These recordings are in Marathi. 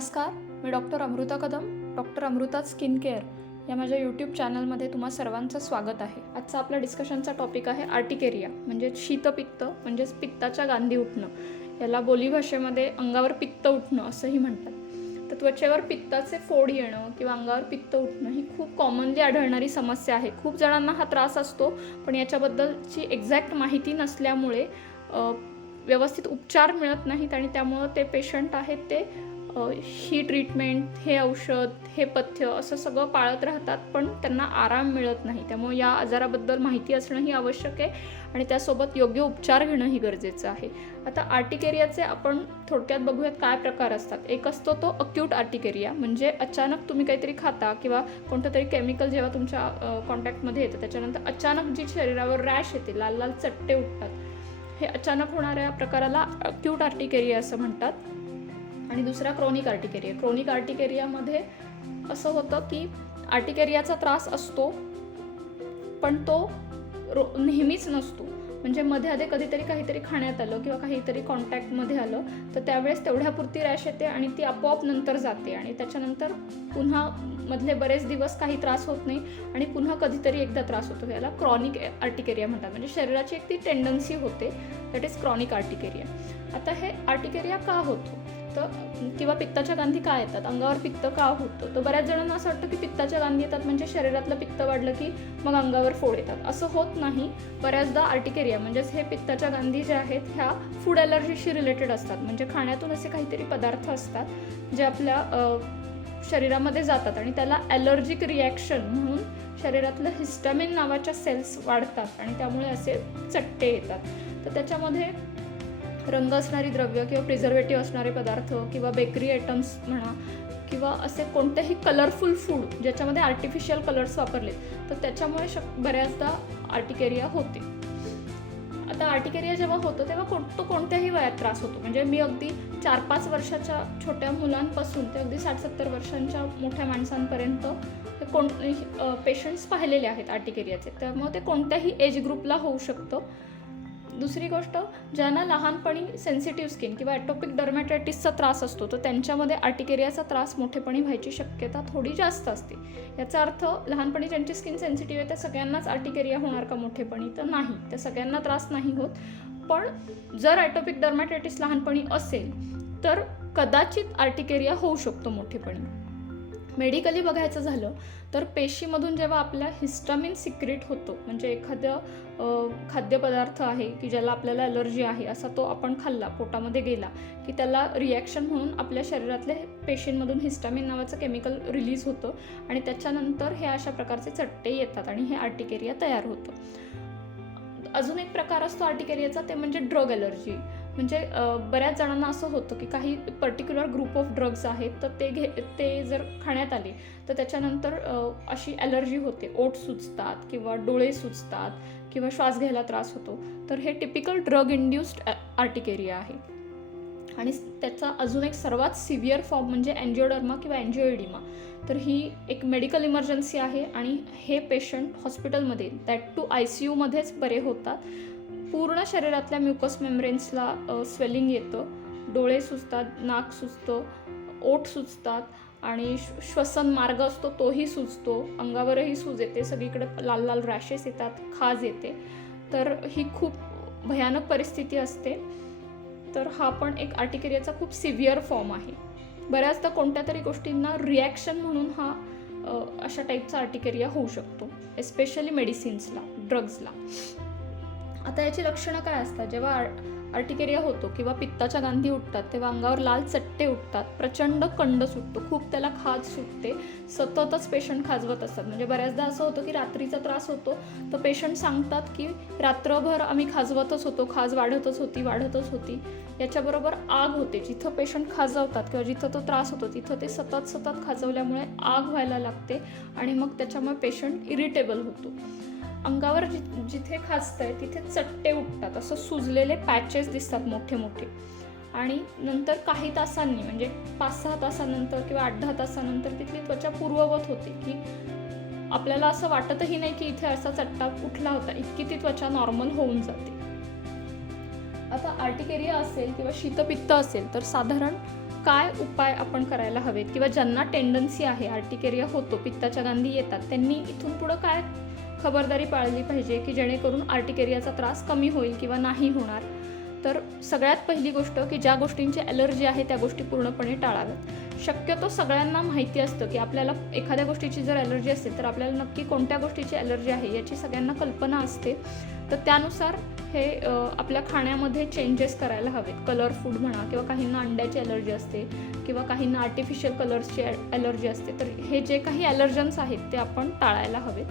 नमस्कार, मी doctor Amruta Kadam, doctor Amruta skin care या माझ्या यूट्यूब चॅनलमध्ये तुम्हा सर्वांचं स्वागत आहे. आजचा आपला डिस्कशनचा टॉपिक आहे आर्टिकेरिया, म्हणजे शीतपित्त, म्हणजेच पित्ताच्या गांधी उठणं. याला बोलीभाषेमध्ये अंगावर पित्त उठणं असंही म्हणतात. तर त्वचेवर पित्ताचे फोड येणं किंवा अंगावर पित्त उठणं ही खूप कॉमनली आढळणारी समस्या आहे. खूप जणांना हा त्रास असतो, पण याच्याबद्दलची एक्झॅक्ट माहिती नसल्यामुळे व्यवस्थित उपचार मिळत नाहीत आणि त्यामुळं ते पेशंट आहेत ते ही ट्रीटमेंट, हे औषध, हे पथ्य असं सगळं पाळत राहतात, पण त्यांना आराम मिळत नाही. त्यामुळे या आजाराबद्दल माहिती असणंही आवश्यक आहे आणि त्यासोबत योग्य उपचार घेणंही गरजेचं आहे. आता आर्टिकेरियाचे आपण थोडक्यात बघूयात काय प्रकार असतात. एक असतो तो अक्यूट आर्टिकेरिया, म्हणजे अचानक तुम्ही काहीतरी खाता किंवा कोणतं तरी केमिकल जेव्हा तुमच्या कॉन्टॅक्टमध्ये येतं त्याच्यानंतर अचानक जी शरीरावर रॅश येते, लाल लाल चट्टे उठतात, हे अचानक होणाऱ्या प्रकाराला अक्यूट आर्टिकेरिया असं म्हणतात. आणि दुसरा क्रॉनिक आर्टिकेरिया. क्रॉनिक आर्टिकेरियामध्ये असं होतं की आर्टिकेरियाचा त्रास असतो, पण तो नेहमीच नसतो. म्हणजे मध्ये आधी कधीतरी काहीतरी खाण्यात आलं किंवा काहीतरी कॉन्टॅक्टमध्ये आलं तर त्यावेळेस तेवढ्यापुरती रॅश येते आणि ती आपोआप नंतर जाते आणि त्याच्यानंतर पुन्हा मधले बरेच दिवस काही त्रास होत नाही आणि पुन्हा कधीतरी एकदा त्रास होतो. याला क्रॉनिक आर्टिकेरिया म्हणतात. म्हणजे शरीराची एक ती टेंडन्सी होते, दॅट इज क्रॉनिक आर्टिकेरिया. आता हे आर्टिकेरिया का होतो तर किंवा पित्ताच्या गांधी का येतात, अंगावर पित्त का होतं, तर बऱ्याच जणांना असं वाटतं की पित्ताच्या गांधी येतात म्हणजे शरीरातलं पित्त वाढलं की मग अंगावर फोड येतात. असं होत नाही. बऱ्याचदा आर्टिकेरिया म्हणजेच हे पित्ताच्या गांधी ज्या आहेत ह्या फूड ॲलर्जीशी रिलेटेड असतात. म्हणजे खाण्यातून असे काहीतरी पदार्थ असतात जे आपल्या शरीरामध्ये जातात आणि त्याला ॲलर्जिक रिॲक्शन म्हणून शरीरातलं हिस्टामिन नावाच्या सेल्स वाढतात आणि त्यामुळे असे चट्टे येतात. तर त्याच्यामध्ये रंग असणारी द्रव्य किंवा प्रिझर्वेटिव्ह असणारे पदार्थ किंवा बेकरी आयटम्स म्हणा किंवा असे कोणतेही कलरफुल फूड ज्याच्यामध्ये आर्टिफिशियल कलर्स वापरले तर त्याच्यामुळे बऱ्याचदा आर्टिकेरिया होते. आता आर्टिकेरिया जेव्हा होतो तेव्हा तो कोणत्याही वयात त्रास होतो. म्हणजे मी अगदी 4-5 वर्षाच्या छोट्या मुलांपासून ते अगदी 60-70 वर्षांच्या मोठ्या माणसांपर्यंत पेशंट्स पाहिलेले आहेत आर्टिकेरियाचे. त्यामुळे ते कोणत्याही एज ग्रुपला होऊ शकतं. दुसरी गोष्ट, ज्यांना लहानपणी सेन्सिटिव्ह स्किन किंवा ॲटोपिक डर्मॅटायटिसचा त्रास असतो तर त्यांच्यामध्ये आर्टिकेरियाचा त्रास मोठेपणी व्हायची शक्यता थोडी जास्त असते. याचा अर्थ लहानपणी ज्यांची स्किन सेन्सिटिव्ह आहे त्या सगळ्यांनाच आर्टिकेरिया होणार का मोठेपणी, तर नाही, त्या सगळ्यांना त्रास नाही होत. पण जर ॲटोपिक डर्मॅटायटिस लहानपणी असेल तर कदाचित आर्टिकेरिया होऊ शकतो मोठेपणी. मेडिकली बघायचं झालं तर पेशीमधून जेव्हा आपल्या हिस्टामिन सिक्रेट होतो, म्हणजे एखादं खाद्यपदार्थ आहे की ज्याला आपल्याला ॲलर्जी आहे असा तो आपण खाल्ला, पोटामध्ये गेला की त्याला रिॲक्शन म्हणून आपल्या शरीरातल्या पेशींमधून हिस्टामिन नावाचं केमिकल रिलीज होतं आणि त्याच्यानंतर हे अशा प्रकारचे चट्टे येतात आणि हे आर्टिकेरिया तयार होतं. अजून एक प्रकार असतो आर्टिकेरियाचा, ते म्हणजे ड्रग ॲलर्जी. म्हणजे बऱ्याच जणांना असं होतं की काही पर्टिक्युलर ग्रुप ऑफ ड्रग्स आहेत तर ते जर खाण्यात आले तर त्याच्यानंतर अशी ॲलर्जी होते, ओठ सुचतात किंवा डोळे सुचतात किंवा श्वास घ्यायला त्रास होतो. तर हे टिपिकल ड्रग इंड्युस्ड आर्टिकेरिया आहे. आणि त्याचा अजून एक सर्वात सिव्हिअर फॉर्म म्हणजे एन्जिओडर्मा किंवा एन्जिओएडिमा. तर ही एक मेडिकल इमर्जन्सी आहे आणि हे पेशंट हॉस्पिटलमध्ये, दॅट टू ICUमध्येच बरे होतात. पूर्ण शरीरातल्या म्युकस मेम्ब्रेन्सला स्वेलिंग येतं, डोळे सुचतात, नाक सुचतं, ओठ सुचतात आणि श्वसन मार्ग असतो तोही सुचतो, अंगावरही सूज येते, सगळीकडे लाल लाल रॅशेस येतात, खाज येते. तर ही खूप भयानक परिस्थिती असते. तर हा पण एक आर्टिकेरियाचा खूप सिव्हिअर फॉर्म आहे. बऱ्याचदा कोणत्या तरी गोष्टींना रिॲक्शन म्हणून हा अशा टाईपचा आर्टिकेरिया होऊ शकतो, एस्पेशली मेडिसिन्सला, ड्रग्जला. आता याची लक्षणं काय असतात? जेव्हा आर्टिकेरिया होतो किंवा पित्ताच्या गांधी उठतात तेव्हा अंगावर लाल चट्टे उठतात, प्रचंड कंड सुटतो, खूप त्याला खाज सुटते, सततच पेशंट खाजवत असतात. म्हणजे बऱ्याचदा असं होतं की रात्रीचा त्रास होतो तर पेशंट सांगतात की रात्रभर आम्ही खाजवतच होतो, खाज वाढतच होती. याच्याबरोबर आग होते, जिथं पेशंट खाजवतात किंवा जिथं तो त्रास होतो तिथं ते सतत खाजवल्यामुळे आग व्हायला लागते आणि मग त्याच्यामुळे पेशंट इरिटेबल होतो. अंगावर जिथे खाजतंय तिथे चट्टे उठतात, असं सुजलेले पॅचेस दिसतात मोठे मोठे. आणि नंतर काही तासांनी, म्हणजे 5-6 तासानंतर किंवा 8-10 तासानंतर तिथली त्वचा पूर्ववत होते की आपल्याला असं वाटतही नाही की इथे असा चट्टा उठला होता, इतकी ती त्वचा नॉर्मल होऊन जाते. आता आर्टिकेरिया असेल किंवा शीतपित्त असेल तर साधारण काय उपाय आपण करायला हवेत, किंवा ज्यांना टेंडन्सी आहे, आर्टिकेरिया होतो, पित्ताच्या गांधी येतात, त्यांनी इथून पुढं काय खबरदारी पाळली पाहिजे की जेणेकरून आर्टिकेरियाचा त्रास कमी होईल किंवा नाही होणार. तर सगळ्यात पहिली गोष्ट की ज्या गोष्टींची ॲलर्जी आहे त्या गोष्टी पूर्णपणे टाळाव्यात. शक्यतो सगळ्यांना माहिती असतं की आपल्याला एखाद्या गोष्टीची जर ॲलर्जी असेल तर आपल्याला नक्की कोणत्या गोष्टीची ॲलर्जी आहे याची सगळ्यांना कल्पना असते. तर त्यानुसार हे आपल्या खाण्यामध्ये चेंजेस करायला हवेत. कलर फूड म्हणा, किंवा काहींना अंड्याची ॲलर्जी असते किंवा काहींना आर्टिफिशियल कलर्सची ॲलर्जी असते, तर हे जे काही ॲलर्जन्स आहेत ते आपण टाळायला हवेत.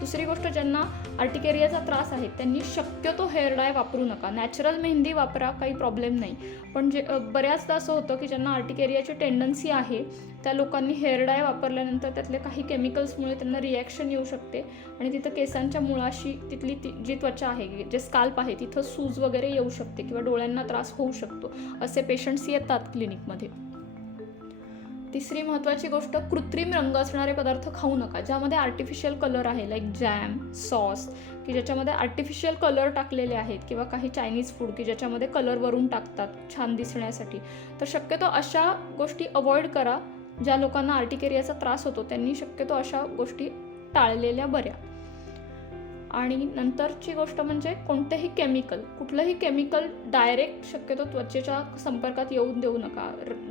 दुसरी गोष्ट, ज्यांना आर्टिकेरियाचा त्रास आहे त्यांनी शक्यतो हेअर डाय वापरू नका. नॅचरल मेहंदी वापरा, काही प्रॉब्लेम नाही. पण जे बऱ्याचदा असं होतं की ज्यांना आर्टिकेरियाची टेंडन्सी आहे त्या लोकांनी हेअर डाय वापरल्यानंतर त्यातले काही केमिकल्समुळे त्यांना रिॲक्शन येऊ शकते आणि तिथं केसांच्या मुळाशी तिथली जी त्वचा आहे, जे स्काल्प आहे, तिथं सूज वगैरे येऊ शकते किंवा डोळ्यांना त्रास होऊ शकतो. असे पेशंट्स येतात क्लिनिकमध्ये. तिसरी महत्त्वाची गोष्ट, कृत्रिम रंग असणारे पदार्थ खाऊ नका ज्यामध्ये आर्टिफिशियल कलर आहे, लाईक जॅम, सॉस, की ज्याच्यामध्ये आर्टिफिशियल कलर टाकलेले आहेत, किंवा काही चायनीज फूड की ज्याच्यामध्ये कलर वरून टाकतात छान दिसण्यासाठी. तर शक्यतो अशा गोष्टी अवॉइड करा. ज्या लोकांना आर्टिकेरियाचा त्रास होतो त्यांनी शक्यतो अशा गोष्टी टाळलेल्या बऱ्या. आणि नंतरची गोष्ट म्हणजे कुठलंही केमिकल डायरेक्ट शक्यतो त्वचेच्या संपर्कात येऊन देऊ नका.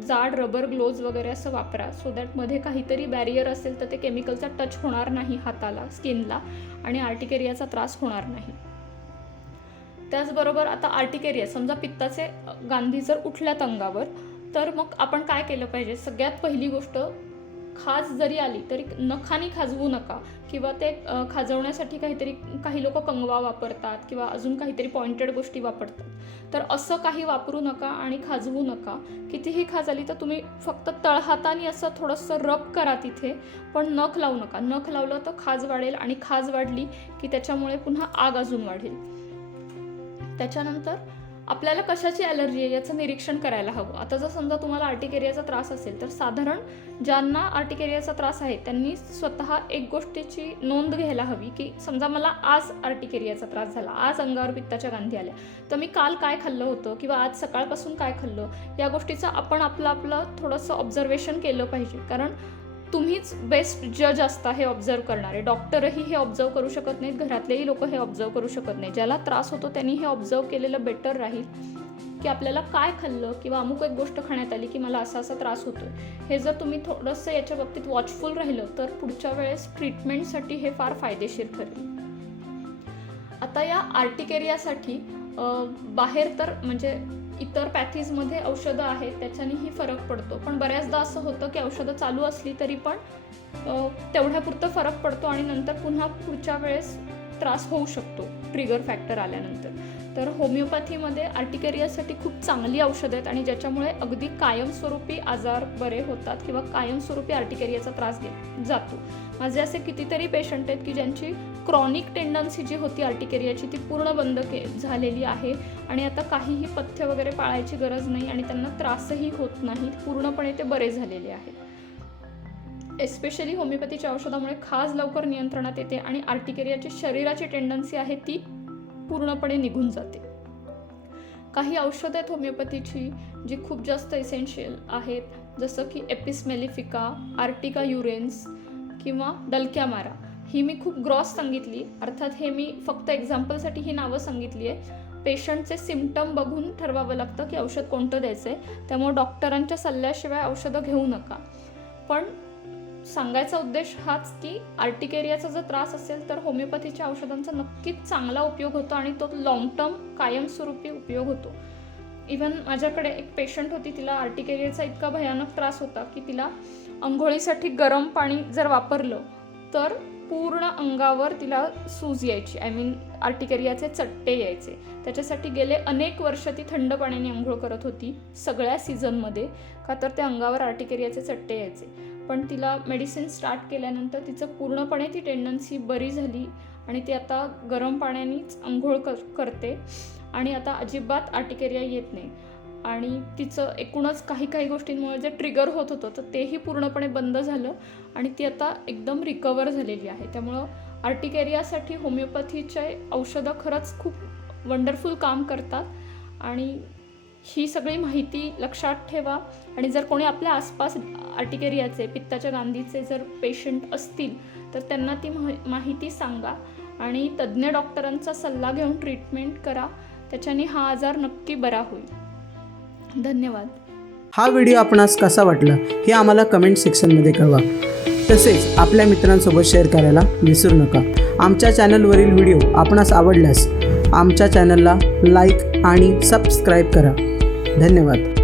जाड रबर ग्लोव्ज वगैरे असं वापरा, सो दॅट मध्ये काहीतरी बॅरियर असेल तर ते केमिकलचा टच होणार नाही हाताला, स्किनला, आणि आर्टिकेरियाचा त्रास होणार नाही. त्याचबरोबर आता आर्टिकेरिया, समजा पित्ताचे गांधी जर उठल्यात अंगावर, तर मग आपण काय केलं पाहिजे. सगळ्यात पहिली गोष्ट, खाज जरी आली तरी नखानी खाजवू नका, किंवा ते खाजवण्यासाठी काही लोक कंगवा वापरतात किंवा अजून काहीतरी पॉइंटेड गोष्टी वापरतात. तर असं काही वापरू नका आणि खाजवू नका. कितीही खाज आली तर तुम्ही फक्त तळहाताने असं थोडंसं रब करा तिथे, पण नख लावू नका. नख लावलं तर खाज वाढेल, आणि खाज वाढली की त्याच्यामुळे पुन्हा आग अजून वाढेल. त्याच्यानंतर आपल्याला कशाची ॲलर्जी आहे याचं निरीक्षण करायला हवं. आता जर समजा तुम्हाला आर्टिकेरियाचा त्रास असेल तर साधारण ज्यांना आर्टिकेरियाचा त्रास आहे त्यांनी स्वतः एक गोष्टीची नोंद घ्यायला हवी की समजा मला आज आर्टिकेरियाचा त्रास झाला, आज अंगावर पित्ताच्या गांधी आल्या, तर मी काल काय खाल्लं होतं किंवा आज सकाळपासून काय खाल्लं, या गोष्टीचं आपण आपलं थोडंसं ऑब्झर्वेशन केलं पाहिजे. कारण तुम्हीच बेस्ट जज असता हे ऑब्झर्व करणारे. डॉक्टरही हे ऑब्झर्व करू शकत नाहीत, घरातलेही लोक हे ऑब्झर्व करू शकत नाही. ज्याला त्रास होतो त्यांनी हे ऑब्झर्व केलेलं बेटर राहील की आपल्याला काय खाल्लं किंवा अमुक एक गोष्ट खाण्यात आली की मला असा त्रास होतोय. हे जर तुम्ही थोडंसं याच्या बाबतीत वॉचफुल राहिलं तर पुढच्या वेळेस ट्रीटमेंटसाठी हे फार फायदेशीर ठरेल. आता या आर्टिकेरियासाठी बाहेर तर म्हणजे इतर पॅथीजमध्ये औषधं आहेत त्याच्यानेही फरक पडतो, पण बऱ्याचदा असं होतं की औषधं चालू असली तरी पण तेवढ्यापुरतं फरक पडतो आणि नंतर पुन्हा पुढच्या वेळेस त्रास होऊ शकतो ट्रिगर फॅक्टर आल्यानंतर. तर होमिओपॅथीमध्ये आर्टिकेरियासाठी खूप चांगली औषधं आहेत आणि ज्याच्यामुळे अगदी कायमस्वरूपी आजार बरे होतात किंवा कायमस्वरूपी आर्टिकेरियाचा त्रास जातो. माझे असे कितीतरी पेशंट आहेत की ज्यांची क्रॉनिक टेंडन्सी जी होती आर्टिकेरियाची ती पूर्ण बंद झालेली आहे आणि आता काहीही पथ्य वगैरे पाळायची गरज नाही आणि त्यांना त्रासही होत नाही, पूर्णपणे ते बरे झालेले आहेत. एस्पेशली होमिओपॅथीच्या औषधामुळे खाज लवकर नियंत्रणात येते आणि आर्टिकेरियाची शरीराची टेंडन्सी आहे ती पूर्णपणे निघून जाते. काही औषधं आहेत होमिओपॅथीची जी खूप जास्त एसेन्शियल आहेत, जसं की एपिस मेलिफिका, आर्टिका युरेन्स किंवा डल्क्यामारा. ही मी खूप ग्रॉस सांगितली, अर्थात हे मी फक्त एक्झाम्पलसाठी ही नावं सांगितली आहे. पेशंटचे सिम्पटम बघून ठरवावं लागतं की औषध कोणतं द्यायचं आहे, त्यामुळे डॉक्टरांच्या सल्ल्याशिवाय औषधं घेऊ नका. पण सांगायचा उद्देश हाच की आर्टिकेरियाचा जर त्रास असेल तर होमिओपॅथीच्या औषधांचा नक्कीच चांगला उपयोग होतो आणि तो लॉंग टर्म कायमस्वरूपी उपयोग होतो. इव्हन माझ्याकडे एक पेशंट होती, तिला आर्टिकेरियाचा इतका भयानक त्रास होता की तिला अंघोळीसाठी गरम पाणी जर वापरलं तर पूर्ण अंगावर तिला सूज यायची, आर्टिकेरियाचे चट्टे यायचे. त्याच्यासाठी गेले अनेक वर्ष ती थंड पाण्याने अंघोळ करत होती सगळ्या सीझनमध्ये, का तर त्या अंगावर आर्टिकेरियाचे चट्टे यायचे. पण तिला मेडिसिन स्टार्ट केल्यानंतर तिचं पूर्णपणे ती टेंडन्सी बरी झाली आणि ती आता गरम पाण्यानेच अंघोळ करते आणि आता अजिबात आर्टिकेरिया येत नाही. आणि तिचं एकूणच काही गोष्टींमुळे जे ट्रिगर होत होतं तर तेही पूर्णपणे बंद झालं आणि ती आता एकदम रिकवर झालेली आहे. त्यामुळं आर्टिकेरियासाठी होमिओपॅथीचे औषधं खरंच खूप वंडरफुल काम करतात आणि ही सगळी माहिती लक्षात ठेवा आणि जर कोणी आपल्या आसपास आर्टिकेरियाचे पित्ताच्या गांधीचे जर पेशंट असतील तर त्यांना ती माहिती सांगा आणि तज्ज्ञ डॉक्टरांचा सल्ला घेऊन ट्रीटमेंट करा. त्याच्याने हा आजार नक्की बरा होईल. धन्यवाद. हा व्हिडिओ आपणास कसा वाटला हे आम्हाला कमेंट सेक्शनमध्ये कळवा. तसेच आपल्या मित्रांसोबत शेअर करायला विसरू नका. आमच्या चॅनलवरील व्हिडिओ आपणास आवडल्यास आमच्या चॅनलला लाईक आणि सबस्क्राईब करा. धन्यवाद.